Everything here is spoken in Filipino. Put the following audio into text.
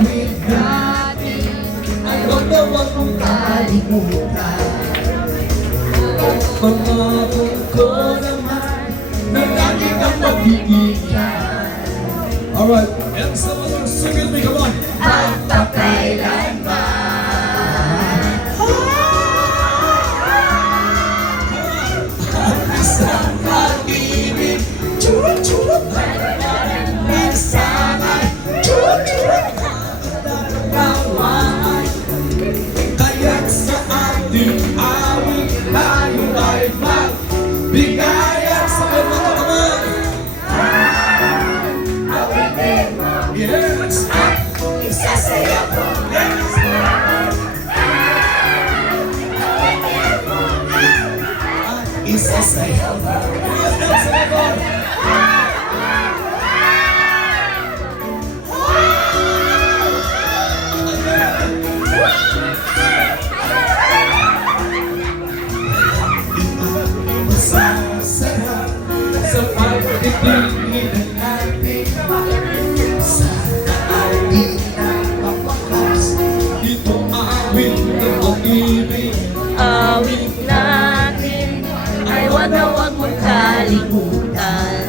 awit natin ay wag na wag mong kalimutan. Pangako ko naman na lagi kang magigingyan. Alright, and sa mga singil me, come on! At pakailanman isang pag-ibig, churut-churut nagsangay, churut-churut kawan. Kaya't sa ating awit tayo ay magbigayan sa mga kamay. Awitin mo, yes, at isasayaw ko. Yes, isasayaw mo. Masasarap sa pagtitingin natin. Sana ay di na mapakas. Ito awit ng pag-ibig. Awit natin ay wag na wag mong kalimutan.